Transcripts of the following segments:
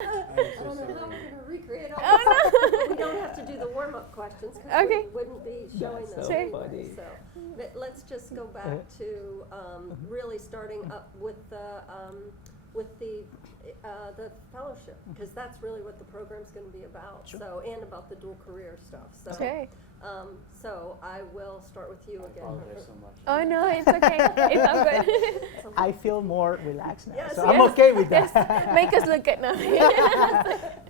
I don't know how we're gonna recreate all Oh this. no. We don't have to do the warm-up questions, because Okay. we wouldn't be showing That's them so anyway, funny. so. Let's just go back to, really starting up with the fellowship, because that's really what the program's gonna be about, Sure. so, and about the dual career stuff, so. Sure. So I will start with you I again. apologize so much. Oh no, it's okay. It's all good. So- I feel more relaxed now, Yes, so I'm yes, okay with yes. that. Make us look good now.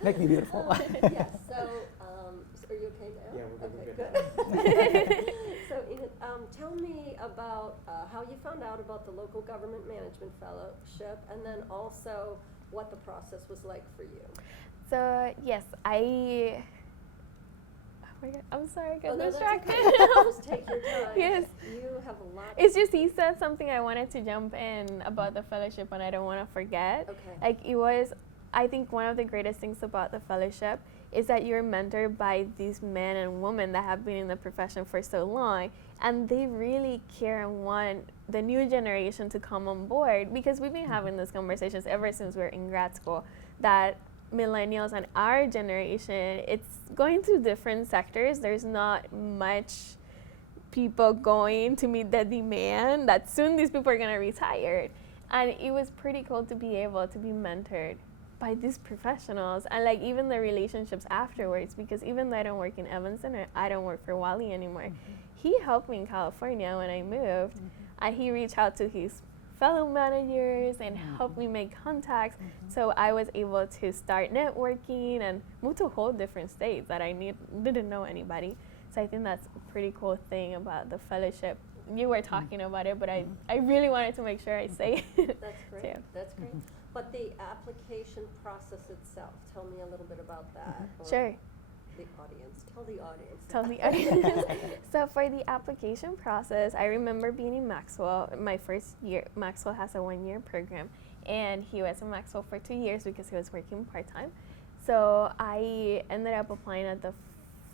Make me beautiful. Yes, so, are you okay now? Yeah, we're Okay, good. good. So, Enith, tell me about how you found out about the Local Government Management Fellowship, and then also what the process was like for you. So yes, oh my God, I'm sorry, I got That's distracted. okay. Just take your time. Yes. You have a lot. It's just he said something I wanted to jump in about the fellowship, and I don't want to forget. Okay. Like it was, I think one of the greatest things about the fellowship is that you're mentored by these men and women that have been in the profession for so long, and they really care and want the new generation to come on board, because we've been having these conversations ever since we were in grad school that millennials and our generation, it's going through different sectors. There's not much people going to meet the demand that soon these people are going to retire. And it was pretty cool to be able to be mentored by these professionals, and like even the relationships afterwards, because even though I don't work in Evanston or I don't work for Wally anymore, he helped me in California when I moved, and he reached out to his fellow managers and helped me make contacts. So I was able to start networking and move to a whole different state that I didn't know anybody. So I think that's a pretty cool thing about the fellowship. You were talking about it, but I really wanted to make sure I say it. That's great. too. That's great. But the application process itself, tell me a little bit about that. Or Sure. The audience. Tell the audience. Tell the audience. So for the application process, I remember being in Maxwell my first year. Maxwell has a 1-year program, and he was in Maxwell for 2 years because he was working part-time. So I ended up applying at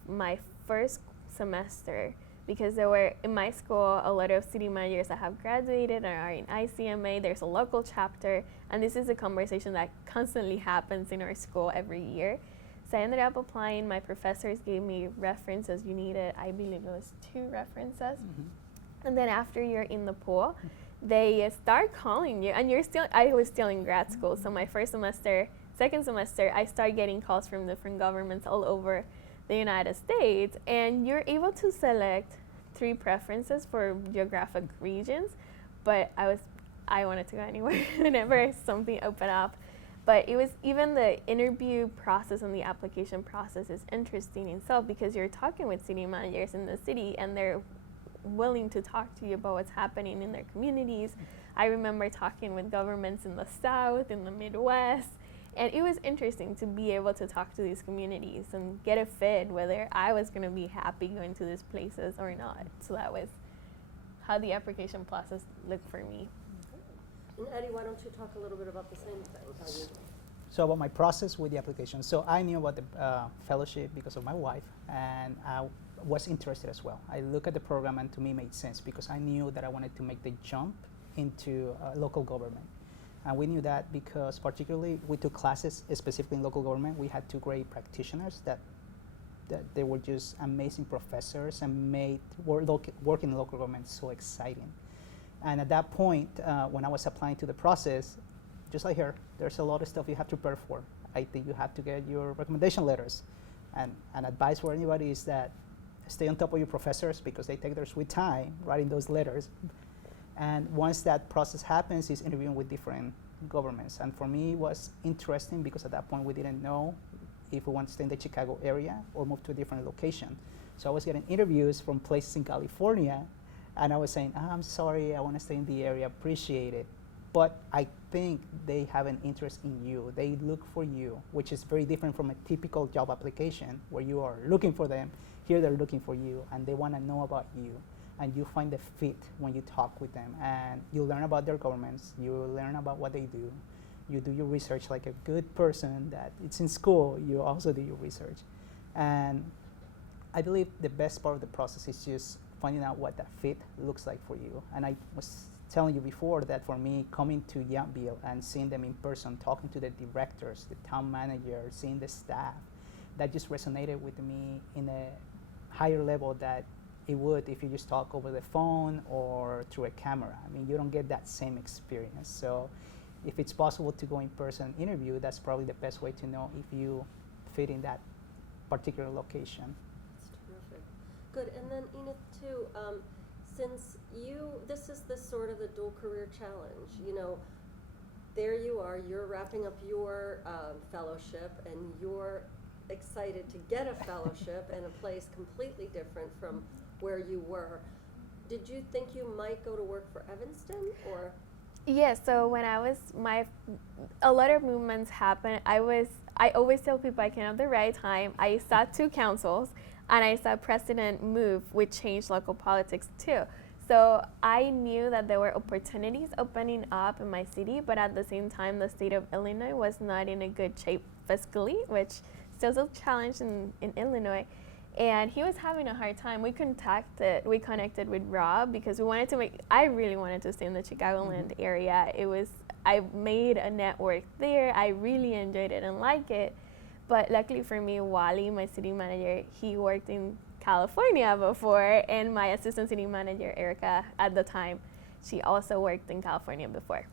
my first semester, because there were in my school a lot of city managers that have graduated and are in ICMA. There's a local chapter, and this is a conversation that constantly happens in our school every year. So I ended up applying. My professors gave me references. You needed, I believe it was 2 references. And then after you're in the pool, they start calling you, and I was still in grad school. So my second semester, I started getting calls from different governments all over the United States, and you're able to select 3 preferences for geographic regions, but I wanted to go anywhere whenever something opened up. But it was, even the interview process and the application process is interesting in itself, because you're talking with city managers in the city, and they're willing to talk to you about what's happening in their communities. I remember talking with governments in the South, in the Midwest, and it was interesting to be able to talk to these communities and get a fit whether I was going to be happy going to these places or not. So that was how the application process looked for me. And Eddie, why don't you talk a little bit about the same thing? How you So about my process with the application. So I knew about the fellowship because of my wife, and I was interested as well. I looked at the program, and to me it made sense because I knew that I wanted to make the jump into local government. And we knew that because particularly we took classes specifically in local government. We had 2 great practitioners that they were just amazing professors and made working in local government so exciting. And at that point, when I was applying to the process, just like here, there's a lot of stuff you have to prepare for. I think you have to get your recommendation letters. And an advice for anybody is that stay on top of your professors, because they take their sweet time writing those letters. And once that process happens, is interviewing with different governments. And for me, it was interesting because at that point we didn't know if we want to stay in the Chicago area or move to a different location. So I was getting interviews from places in California, and I was saying, I'm sorry, I want to stay in the area, appreciate it. But I think they have an interest in you. They look for you, which is very different from a typical job application where you are looking for them. Here they're looking for you, and they want to know about you. And you find the fit when you talk with them, and you learn about their governments, you learn about what they do, you do your research like a good person that it's in school, you also do your research. And I believe the best part of the process is just finding out what that fit looks like for you. And I was telling you before that for me, coming to Yountville and seeing them in person, talking to the directors, the town manager, seeing the staff, that just resonated with me in a higher level that it would if you just talk over the phone or through a camera. I mean, you don't get that same experience. So if it's possible to go in person interview, that's probably the best way to know if you fit in that particular location. That's terrific. Good. And then Enith too, since this is the sort of the dual career challenge, you know, there you are, you're wrapping up your fellowship and you're excited to get a fellowship in a place completely different from where you were. Did you think you might go to work for Evanston or? Yeah, so when I was a lot of movements happened. I always tell people I came at the right time. I saw 2 councils, and I saw President move, which changed local politics too. So I knew that there were opportunities opening up in my city, but at the same time, the state of Illinois was not in a good shape fiscally, which still is a challenge in Illinois. And he was having a hard time. We connected with Rob because I really wanted to stay in the Chicagoland area. I made a network there. I really enjoyed it and liked it. But luckily for me, Wally, my city manager, he worked in California before, and my assistant city manager, Erica, at the time, she also worked in California before.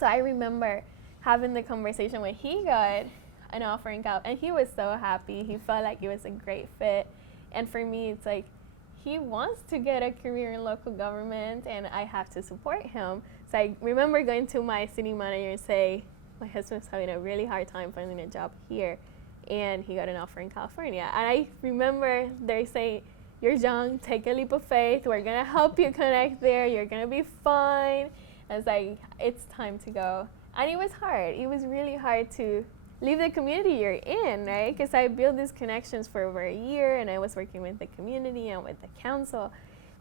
So I remember having the conversation when he got an offer in California, and he was so happy. He felt like it was a great fit. And for me, it's like, he wants to get a career in local government, and I have to support him. So I remember going to my city manager and say, my husband's having a really hard time finding a job here, and he got an offer in California. And I remember they say, you're young, take a leap of faith. We're gonna help you connect there. You're gonna be fine. And it's like, it's time to go. And it was hard. It was really hard to leave the community you're in, right? Because I built these connections for over a year, and I was working with the community and with the council.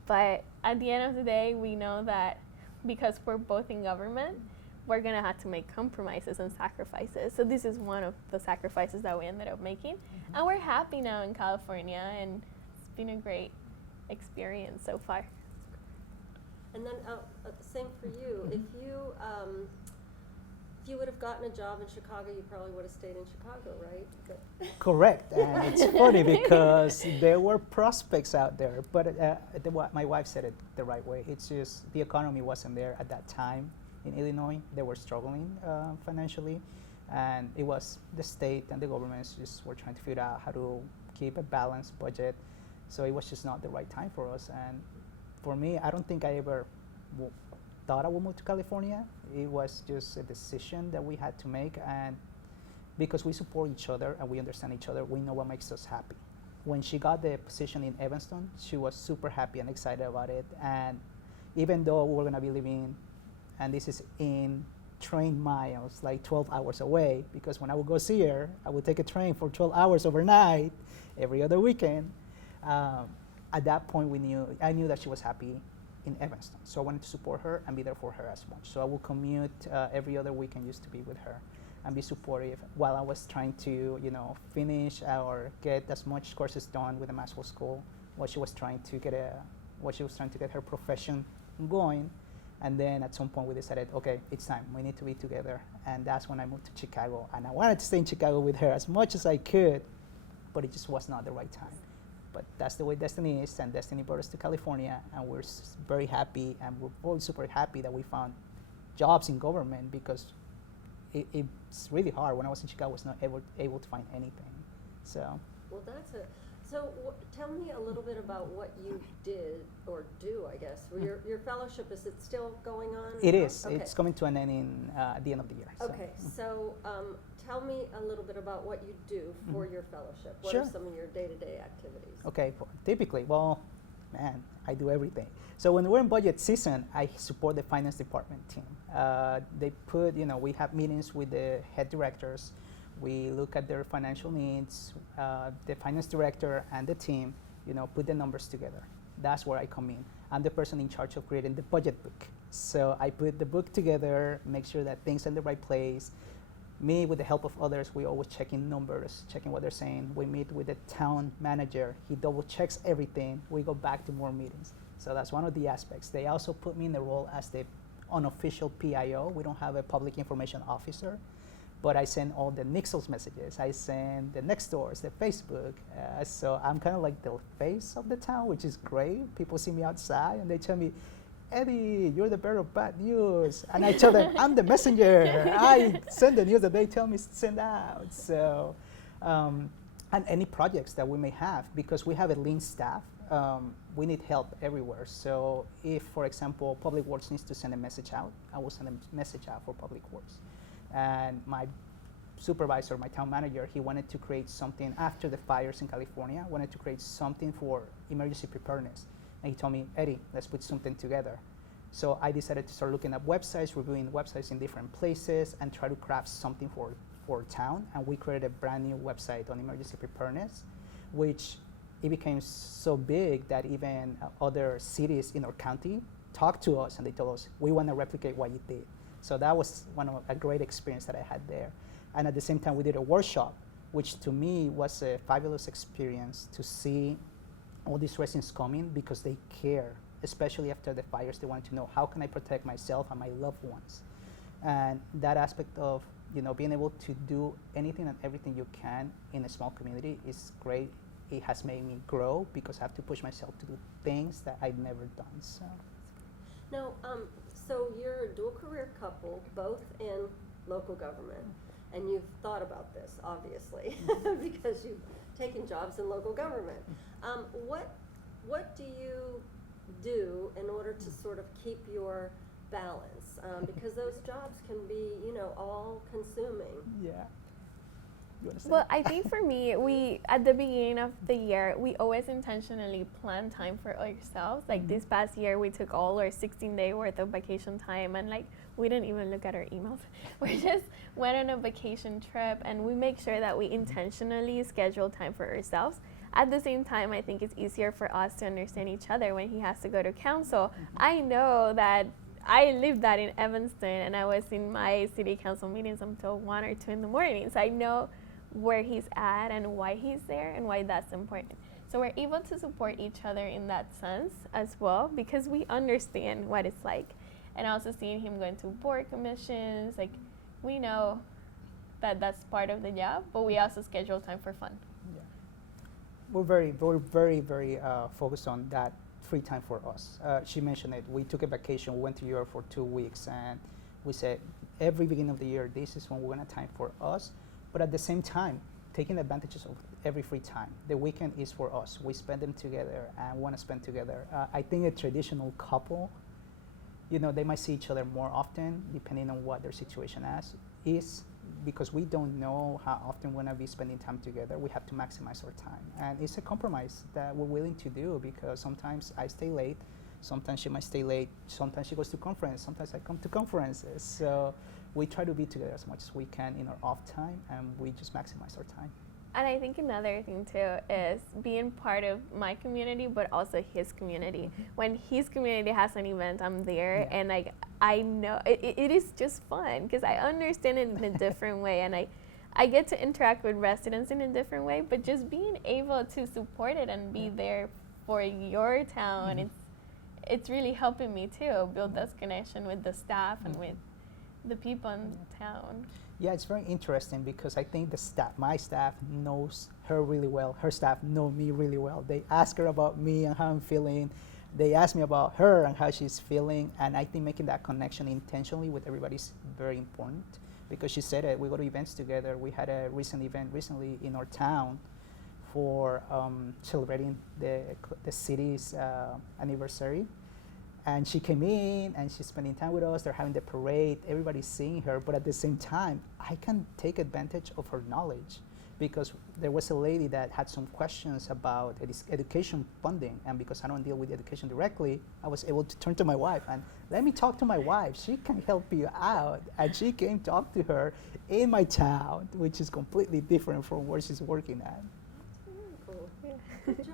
But at the end of the day, we know that because we're both in government, we're gonna have to make compromises and sacrifices. So this is one of the sacrifices that we ended up making. And we're happy now in California, and it's been a great experience so far. And then same for you. If you would have gotten a job in Chicago, you probably would have stayed in Chicago, right? Correct. And it's funny because there were prospects out there, but my wife said it the right way. It's just the economy wasn't there at that time in Illinois. They were struggling financially, and it was the state and the governments just were trying to figure out how to keep a balanced budget. So it was just not the right time for us. And for me, I don't think I ever thought I would move to California. It was just a decision that we had to make, and because we support each other and we understand each other, we know what makes us happy. When she got the position in Evanston, she was super happy and excited about it. And even though we're gonna be living, and this is in train miles, like 12 hours away, because when I would go see her, I would take a train for 12 hours overnight every other weekend. At that point, I knew that she was happy in Evanston. So I wanted to support her and be there for her as much. So I would commute every other weekend just to be with her and be supportive while I was trying to, finish or get as much courses done with the Maxwell School, while she was trying to get her profession going. And then at some point we decided, okay, it's time. We need to be together. And that's when I moved to Chicago. And I wanted to stay in Chicago with her as much as I could, but it just was not the right time. But that's the way destiny is, and destiny brought us to California, and we're very happy, and we're both super happy that we found jobs in government, because it's really hard. When I was in Chicago, I was not able to find anything. So. Well, tell me a little bit about what you did or do, I guess. Your fellowship, is it still going on? It is. Okay. It's coming to an end at the end of the year. Okay, so tell me a little bit about what you do for your fellowship. What Sure. are some of your day-to-day activities? Okay, typically, I do everything. So when we're in budget season, I support the finance department team. We have meetings with the head directors. We look at their financial needs. The finance director and the team, put the numbers together. That's where I come in. I'm the person in charge of creating the budget book. So I put the book together, make sure that things are in the right place. Me, with the help of others, we always checking numbers, checking what they're saying. We meet with the town manager. He double checks everything. We go back to more meetings. So that's one of the aspects. They also put me in the role as the unofficial PIO. We don't have a public information officer, but I send all the Nixels messages. I send the Nextdoors, the Facebook. So I'm kind of like the face of the town, which is great. People see me outside and they tell me, Eddy, you're the bearer of bad news. And I tell them, I'm the messenger. I send the news that they tell me to send out. So, and any projects that we may have, because we have a lean staff, we need help everywhere. So if, for example, Public Works needs to send a message out, I will send a message out for Public Works. And my supervisor, my town manager, he wanted to create something after the fires in California, wanted to create something for emergency preparedness. And he told me, Eddy, let's put something together. So I decided to start looking at websites, reviewing websites in different places, and try to craft something for town. And we created a brand new website on emergency preparedness, which it became so big that even other cities in our county talked to us and they told us, we want to replicate what you did. So that was a great experience that I had there. And at the same time, we did a workshop, which to me was a fabulous experience to see all these residents coming because they care, especially after the fires. They want to know, how can I protect myself and my loved ones? And that aspect of being able to do anything and everything you can in a small community is great. It has made me grow because I have to push myself to do things that I've never done. So. Now, so you're a dual career couple, both in local government, and you've thought about this, obviously, because you've taken jobs in local government. What do you do in order to sort of keep your balance? Because those jobs can be, all consuming. Yeah. Well, I think for me, we, at the beginning of the year, we always intentionally plan time for ourselves. Like this past year, we took all our 16-day worth of vacation time and we didn't even look at our emails. We just went on a vacation trip and we make sure that we intentionally schedule time for ourselves. At the same time, I think it's easier for us to understand each other when he has to go to council. I know that I lived that in Evanston and I was in my city council meetings until 1 or 2 in the morning. So I know where he's at and why he's there and why that's important. So we're able to support each other in that sense as well because we understand what it's like. And also seeing him going to board commissions, we know that that's part of the job, but we also schedule time for fun. Yeah. We're very, very focused on that free time for us. She mentioned it. We took a vacation. We went to Europe for 2 weeks, and we said every beginning of the year, this is when we're gonna time for us. But at the same time, taking advantages of every free time. The weekend is for us. We spend them together and want to spend together. I think a traditional couple, they might see each other more often depending on what their situation is because we don't know how often we're going to be spending time together. We have to maximize our time. And it's a compromise that we're willing to do because sometimes I stay late. Sometimes she might stay late. Sometimes she goes to conference. Sometimes I come to conferences. So we try to be together as much as we can in our off time, and we just maximize our time. And I think another thing too is being part of my community, but also his community. When his community has an event, I'm there, and I know it is just fun because I understand it in a different way, and I get to interact with residents in a different way. But just being able to support it and be there for your town, it's really helping me too build this connection with the staff and with the people in town. Yeah, it's very interesting because I think my staff knows her really well. Her staff know me really well. They ask her about me and how I'm feeling. They ask me about her and how she's feeling. And I think making that connection intentionally with everybody is very important because she said it. We go to events together. We had a recent event recently in our town for celebrating the city's anniversary. And she came in and she's spending time with us. They're having the parade. Everybody's seeing her. But at the same time, I can take advantage of her knowledge because there was a lady that had some questions about education funding. And because I don't deal with education directly, I was able to turn to my wife and let me talk to my wife. She can help you out. And she came talk to her in my town, which is completely different from where she's working at. Cool. Good job.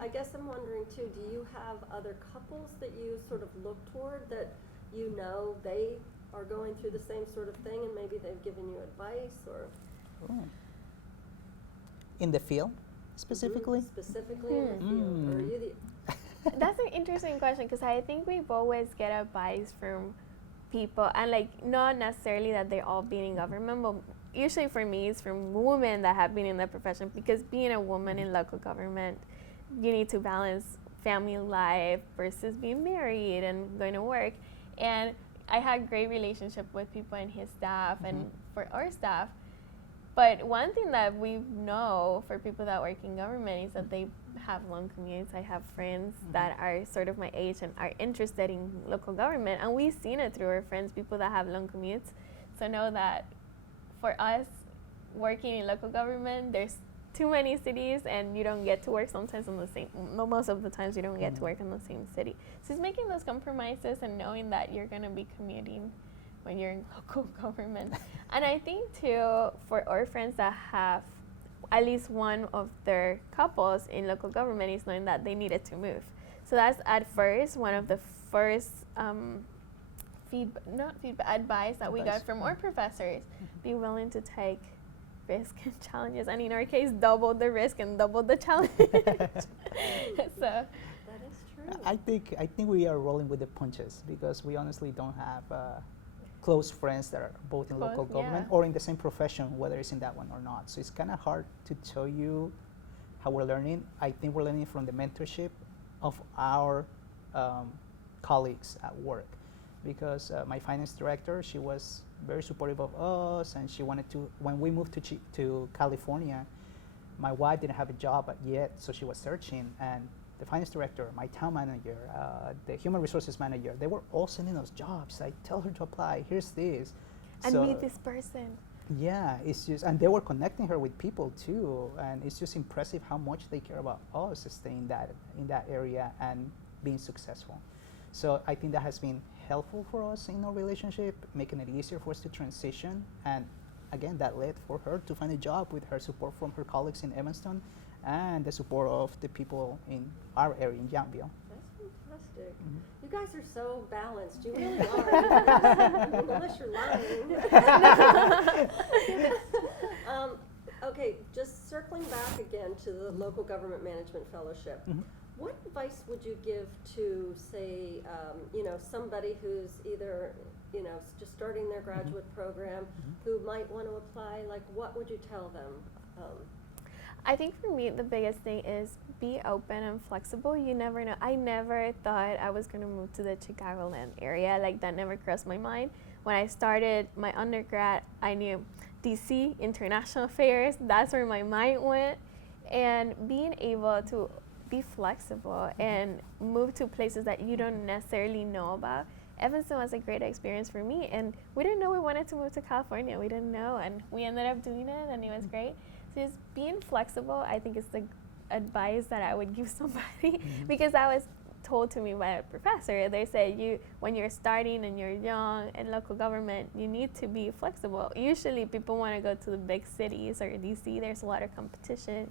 I guess I'm wondering too, do you have other couples that you sort of look toward that they are going through the same sort of thing and maybe they've given you advice or? In the field? specifically? Specifically in the field, or are you the That's an interesting question because I think we've always get advice from people, and like not necessarily that they're all being in government, but usually for me it's from women that have been in that profession, because being a woman in local government, you need to balance family life versus being married and going to work. And I had great relationship with people in his staff and for our staff. But one thing that we know for people that work in government is that they have long commutes. I have friends that are sort of my age and are interested in local government, and we've seen it through our friends, people that have long commutes. So know that for us working in local government, there's too many cities and you don't get to work sometimes in the same, most of the times you don't get to work in the same city. So it's making those compromises and knowing that you're going to be commuting when you're in local government. And I think too, for our friends that have at least one of their couples in local government, is knowing that they needed to move. So that's at first one of the first advice that we got from our professors. Be willing to take risk and challenges, and in our case, double the risk and double the challenge. So that is true. I think we are rolling with the punches because we honestly don't have close friends that are both in local government or in the same profession, whether it's in that one or not. So it's kind of hard to tell you how we're learning. I think we're learning from the mentorship of our colleagues at work, because my finance director, she was very supportive of us, and she wanted to, when we moved to California, my wife didn't have a job yet, so she was searching, and the finance director, my town manager, the human resources manager, they were all sending us jobs. I tell her to apply, here's this. And so meet this person. Yeah, it's just, and they were connecting her with people too, and it's just impressive how much they care about us staying in that area and being successful. So I think that has been helpful for us in our relationship, making it easier for us to transition. And again, that led for her to find a job with her support from her colleagues in Evanston and the support of the people in our area in Yountville. That's fantastic. You guys are so balanced. You really are. Unless you're lying. Okay, just circling back again to the Local Government Management Fellowship. What advice would you give to, say, somebody who's either, just starting their graduate program, who might want to apply? Like, what would you tell them? I think for me, the biggest thing is be open and flexible. You never know. I never thought I was going to move to the Chicagoland area. Like, that never crossed my mind. When I started my undergrad, I knew DC, international affairs, that's where my mind went. And being able to be flexible and move to places that you don't necessarily know about. Evanston was a great experience for me, and we didn't know we wanted to move to California. We didn't know, and we ended up doing it, and it was great. So just being flexible, I think, is the advice that I would give somebody, because that was told to me by a professor. They said, when you're starting and you're young in local government, you need to be flexible. Usually people want to go to the big cities or DC. There's a lot of competition.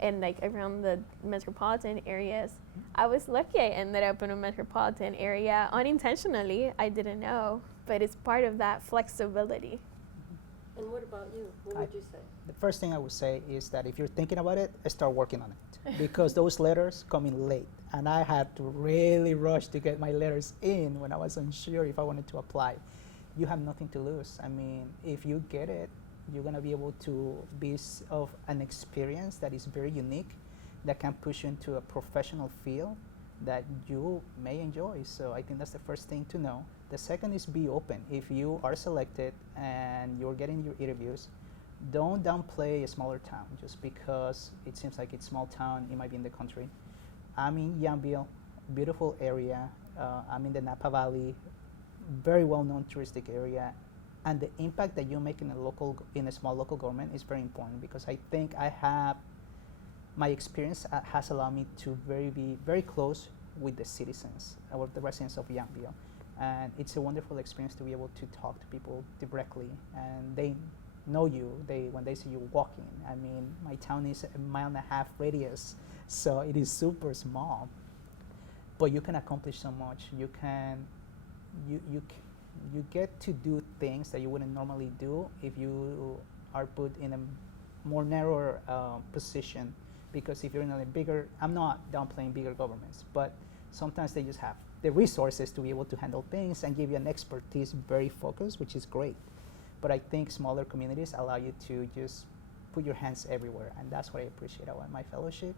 And like around the metropolitan areas. I was lucky I ended up in a metropolitan area unintentionally. I didn't know, but it's part of that flexibility. And what about you? What would you say? The first thing I would say is that if you're thinking about it, start working on it, because those letters come in late, and I had to really rush to get my letters in when I was unsure if I wanted to apply. You have nothing to lose. I mean, if you get it, you're going to be able to be of an experience that is very unique, that can push you into a professional field that you may enjoy. So I think that's the first thing to know. The second is be open. If you are selected and you're getting your interviews, don't downplay a smaller town just because it seems like it's a small town, it might be in the country. I'm in Yountville, beautiful area. I'm in the Napa Valley, very well-known touristic area. And the impact that you make in a small local government is very important, because I think my experience has allowed me to be very close with the citizens, or the residents of Yountville. And it's a wonderful experience to be able to talk to people directly, and they know you when they see you walking. I mean, my town is a 1.5 mile radius, so it is super small. But you can accomplish so much. You get to do things that you wouldn't normally do if you are put in a more narrower position because if you're in a bigger, I'm not downplaying bigger governments, but sometimes they just have the resources to be able to handle things and give you an expertise very focused, which is great. But I think smaller communities allow you to just put your hands everywhere, and that's what I appreciate about my fellowship.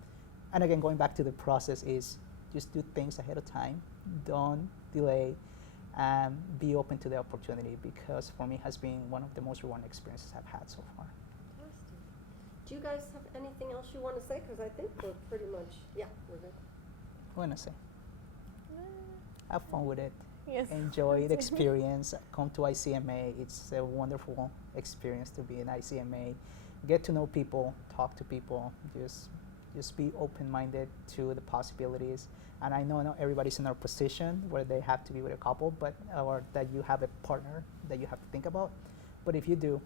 And again, going back to the process is just do things ahead of time, don't delay, and be open to the opportunity, because for me it has been one of the most rewarding experiences I've had so far. Fantastic. Do you guys have anything else you want to say? Because I think we're pretty much, yeah, we're good. What can I say? Have fun with it. Yes. Enjoy the experience. Come to ICMA. It's a wonderful experience to be in ICMA. Get to know people, talk to people. Just be open-minded to the possibilities. And I know not everybody's in our position where they have to be with a couple, but or that you have a partner that you have to think about. But if you do,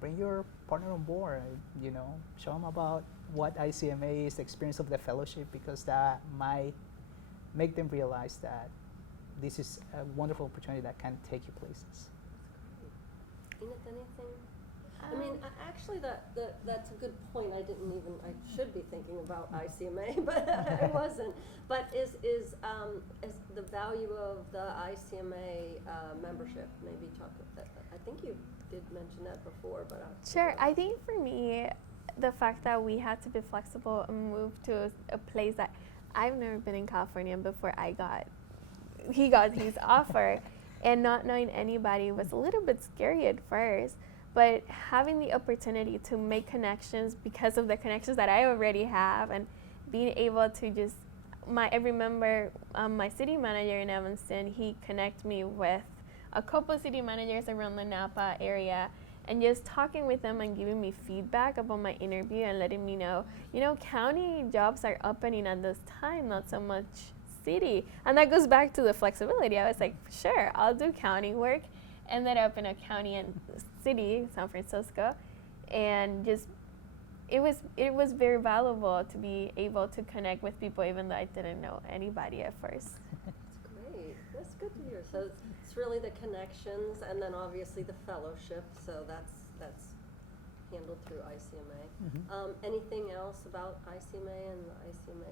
bring your partner on board. Show them about what ICMA is, the experience of the fellowship, because that might make them realize that this is a wonderful opportunity that can take you places. Enith, anything? I mean, actually, that's a good point. I should be thinking about ICMA, but I wasn't. But is the value of the ICMA membership? Maybe talk. I think you did mention that before, but Sure. I think for me, the fact that we had to be flexible and move to a place that I've never been in California before he got his offer, and not knowing anybody was a little bit scary at first. But having the opportunity to make connections because of the connections that I already have, and being able to I remember my city manager in Evanston, he connected me with a couple of city managers around the Napa area, and just talking with them and giving me feedback about my interview and letting me know, county jobs are opening at this time, not so much city. And that goes back to the flexibility. I was like, sure, I'll do county work. Ended up in a county and city, San Francisco, and it was very valuable to be able to connect with people, even though I didn't know anybody at first. That's great. That's good to hear. So it's really the connections, and then obviously the fellowship. So that's handled through ICMA. Mm-hmm. Anything else about ICMA and the ICMA?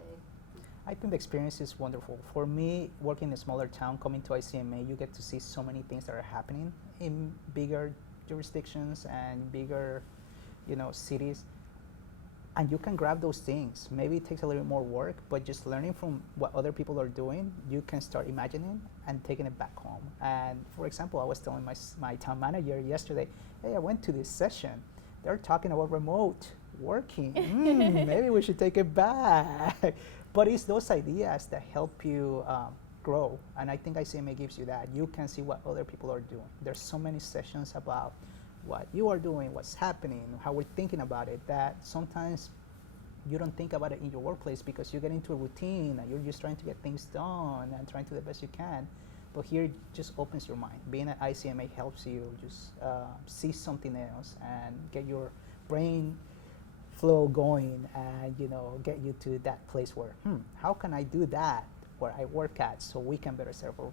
I think the experience is wonderful. For me, working in a smaller town, coming to ICMA, you get to see so many things that are happening in bigger jurisdictions and bigger, cities. And you can grab those things. Maybe it takes a little bit more work, but just learning from what other people are doing, you can start imagining and taking it back home. And for example, I was telling my town manager yesterday, hey, I went to this session. They're talking about remote working. Maybe we should take it back. But it's those ideas that help you grow, and I think ICMA gives you that. You can see what other people are doing. There's so many sessions about what you are doing, what's happening, how we're thinking about it, that sometimes you don't think about it in your workplace because you get into a routine and you're just trying to get things done and trying to do the best you can. But here it just opens your mind. Being at ICMA helps you just see something else and get your brain flow going, and get you to that place where how can I do that where I work at, so we can better serve our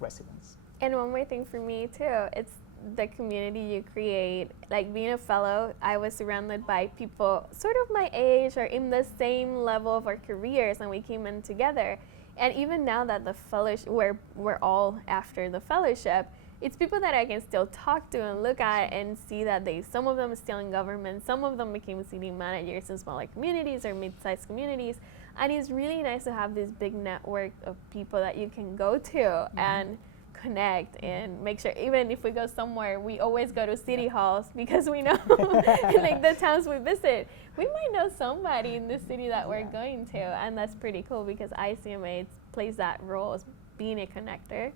residents. And one more thing for me too, it's the community you create. Like being a fellow, I was surrounded by people sort of my age or in the same level of our careers, and we came in together. And even now that the fellowship, we're all after the fellowship, it's people that I can still talk to and look at and see that some of them are still in government, some of them became city managers in smaller communities or mid-sized communities. And it's really nice to have this big network of people that you can go to and connect and make sure, even if we go somewhere, we always go to city halls because we know like the towns we visit, we might know somebody in the city that we're going to, and that's pretty cool because ICMA plays that role as being a connector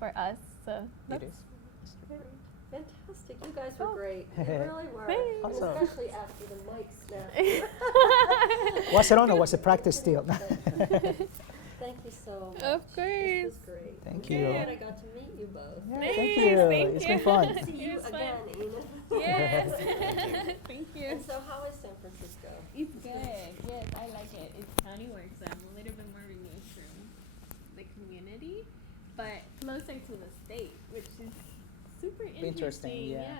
for us. So it is. Fantastic. You guys were great. You really were. Thanks. Awesome. Especially after the mic snap. Was it on or was it practice still? Thank you so much. Of course. This was great. Thank I'm you. glad I got to meet you both. Yeah, Nice, thank you. thank It's you. been fun. See you It was again, fun. Enith. Yes. Thank you. And so how is San Francisco? It's good. Yes, I like it. It's county work, so I'm a little bit more removed from the community, but closer to the state, which is super interesting. yeah.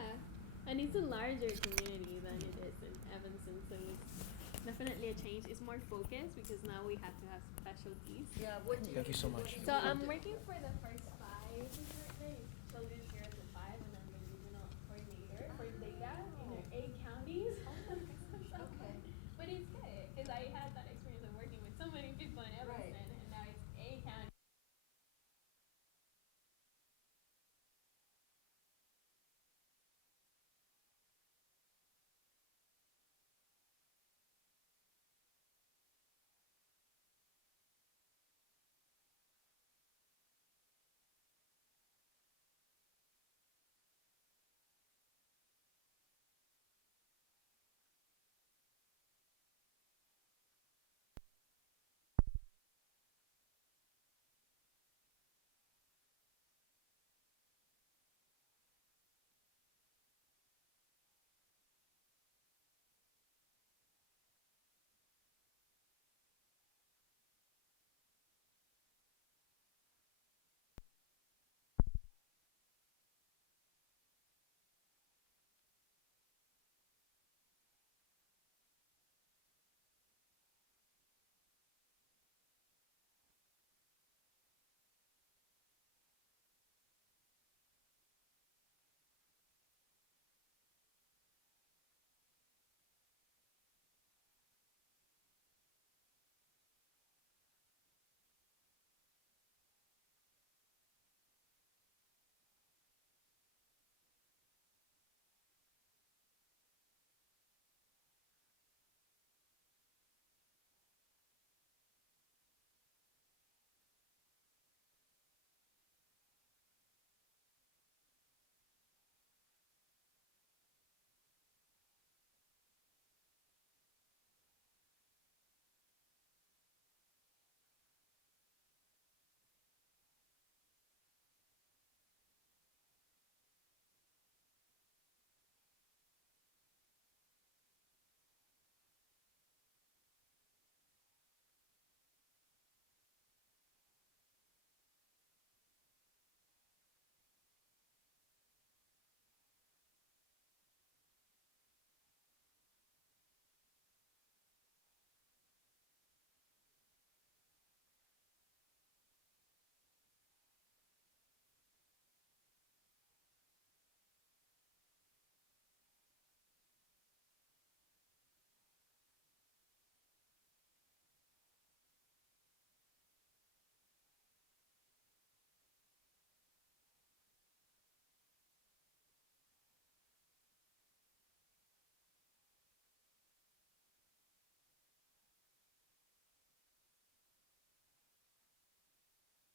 And it's a larger community than it is in Evanston, so it's definitely a change. It's more focused because now we have to have specialties. Yeah, what do Thank you so much. So I'm working for the first 5